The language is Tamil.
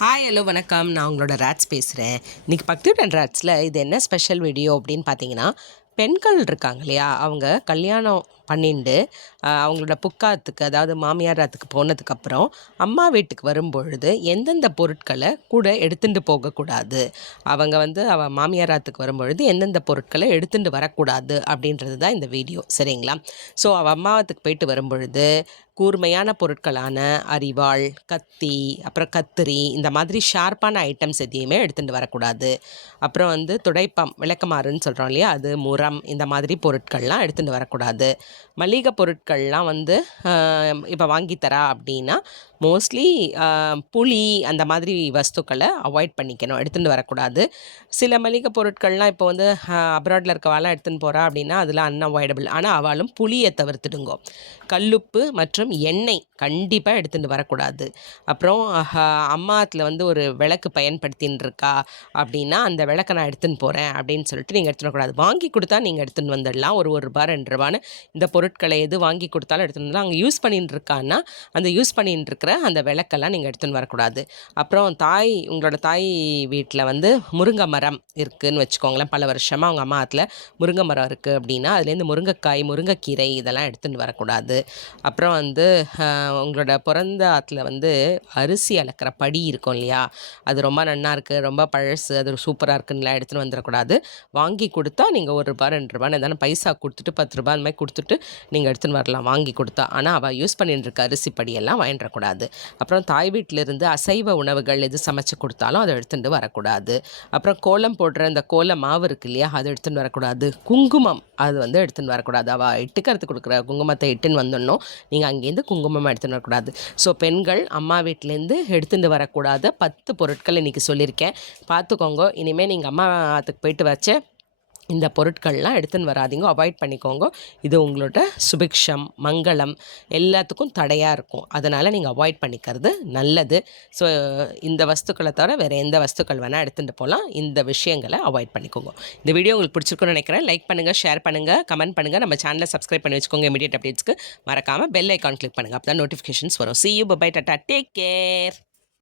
ஹாய் ஹலோ வணக்கம். நான் உங்களோட ராட்ஸ் பேசுகிறேன். இன்றைக்கி பக்தி அண்ட் ராட்ஸில் இது என்ன ஸ்பெஷல் வீடியோ அப்படின்னு பார்த்தீங்கன்னா, பெண்கள் இருக்காங்க இல்லையா, அவங்க கல்யாணம் பண்ணிண்டு அவங்களோட புக்காத்துக்கு, அதாவது மாமியாராத்துக்கு போனதுக்கப்புறம் அம்மா வீட்டுக்கு வரும்பொழுது எந்தெந்த பொருட்களை கூட எடுத்துகிட்டு போகக்கூடாது, அவங்க மாமியாராத்துக்கு வரும்பொழுது எந்தெந்த பொருட்களை எடுத்துகிட்டு வரக்கூடாது அப்படின்றது தான் இந்த வீடியோ. சரிங்களா? ஸோ அவள் அம்மாவத்துக்கு போயிட்டு வரும்பொழுது கூர்மையான பொருட்களான அரிவாள், கத்தி, அப்புறம் கத்திரி, இந்த மாதிரி ஷார்ப்பான ஐட்டம்ஸ் எதையுமே எடுத்துகிட்டு வரக்கூடாது. அப்புறம் துடைப்பம், விளக்கமாறுன்னு சொல்கிறோம் இல்லையா, அது முறம், இந்த மாதிரி பொருட்கள்லாம் எடுத்துகிட்டு வரக்கூடாது. மளிகை பொருட்கள்லாம் இப்போ வாங்கித்தரா அப்படின்னா மோஸ்ட்லி புளி அந்த மாதிரி வஸ்துக்களை அவாய்ட் பண்ணிக்கணும், எடுத்துகிட்டு வரக்கூடாது. சில மளிகை பொருட்கள்லாம் இப்போ அப்ராடில் இருக்கவாலாம் எடுத்துன்னு போகிறா அப்படின்னா அதெல்லாம் அன்அவாய்டபிள். ஆனால் அவளும் புளியை தவிர்த்துடுங்கோ. கல்லுப்பு மற்றும் எண்ணெய் கண்டிப்பாக எடுத்துகிட்டு வரக்கூடாது. அப்புறம் அம்மாத்தில் ஒரு விளக்கு பயன்படுத்தின்னு இருக்கா அப்படின்னா அந்த விளக்கை நான் எடுத்துன்னு போகிறேன் அப்படின்னு சொல்லிட்டு நீங்கள் எடுத்துன்னு வரக்கூடாது. வாங்கி கொடுத்தா நீங்கள் எடுத்துன்னு வந்துடலாம். ஒரு ரூபா 2 ரூபான்னு இந்த பொருட்களை எது வாங்கி கொடுத்தாலும் எடுத்துன்னு வரலாம். அங்கே யூஸ் பண்ணின்னு இருக்கான்னா அந்த யூஸ் பண்ணின்னு இருக்கிற அந்த விளக்கெல்லாம் நீங்கள் எடுத்துன்னு வரக்கூடாது. அப்புறம் உங்களோட தாய் வீட்டில் முருங்கை மரம் இருக்குதுன்னு வச்சுக்கோங்களேன். பல வருஷமாக அவங்க அம்மாத்தில் முருங்கை மரம் இருக்குது அப்படின்னா அதுலேருந்து முருங்கைக்காய், முருங்கைக்கீரை இதெல்லாம் எடுத்துன்னு வரக்கூடாது. அப்புறம் உங்களோட பிறந்த ஆற்றுல அரிசி அளக்கிற படி இருக்கும் இல்லையா, அது ரொம்ப நன்னா இருக்குது, ரொம்ப பழசு, அது சூப்பராக இருக்குன்னுலாம் எடுத்துன்னு வந்துடக்கூடாது. வாங்கி கொடுத்தா நீங்கள் 1 ரூபா 2 ரூபான்னு எதான பைசா கொடுத்துட்டு 10 ரூபா அந்த மாதிரி கொடுத்துட்டு நீங்கள் எடுத்துன்னு வரலாம் வாங்கி கொடுத்தா. ஆனால் அவள் யூஸ் பண்ணிட்டு இருக்க அரிசி படியெல்லாம் வாங்கிடக்கூடாது. அப்புறம் தாய் வீட்டிலிருந்து அசைவ உணவுகள் எது சமைச்சு கொடுத்தாலும் அதை எடுத்துகிட்டு வரக்கூடாது. அப்புறம் கோலம் போடுற இந்த கோல மாவு இருக்கு இல்லையா, அதை எடுத்துகிட்டு வரக்கூடாது. குங்குமம் அது எடுத்துன்னு வரக்கூடாது. அவள் இட்டுக்கிறதுக்கு கொடுக்குற குங்குமத்தை இட்டுன்னு வந்துடணும். நீங்கள் அங்கேருந்து குங்குமம் எடுத்துன்னு வரக்கூடாது. ஸோ பெண்கள் அம்மா வீட்டிலேருந்து எடுத்துகிட்டு வரக்கூடாத 10 பொருட்கள் இன்றைக்கி சொல்லியிருக்கேன். பார்த்துக்கோங்க. இனிமேல் நீங்கள் அம்மாத்துக்கு போயிட்டு வச்ச இந்த பொருட்கள்லாம் எடுத்துன்னு வராதிங்க, அவாய்ட் பண்ணிக்கோங்க. இது உங்களோட சுபிக்ஷம், மங்களம் எல்லாத்துக்கும் தடையாக இருக்கும். அதனால் நீங்கள் அவாய்ட் பண்ணிக்கிறது நல்லது. ஸோ இந்த வஸ்துக்களை தவிர வேறு எந்த வஸ்துக்கள் வேணால் எடுத்துகிட்டு போகலாம். இந்த விஷயங்களை அவாய்ட் பண்ணிக்கோங்க. இந்த வீடியோ உங்களுக்கு பிடிச்சிருக்குன்னு நினைக்கிறேன். லைக் பண்ணுங்கள், ஷேர் பண்ணுங்கள், கமெண்ட் பண்ணுங்கள். நம்ம சேனலை சப்ஸ்கிரைப் பண்ணி வச்சுக்கோங்க. இமீடியட் அப்டேட்ஸ்க்கு மறக்காமல் பெல் ஐக்கான் கிளிக் பண்ணுங்கள். அப்போ தான் நோட்டிஃபிகேஷன்ஸ் வரும். See you, bye bye, tata, take care.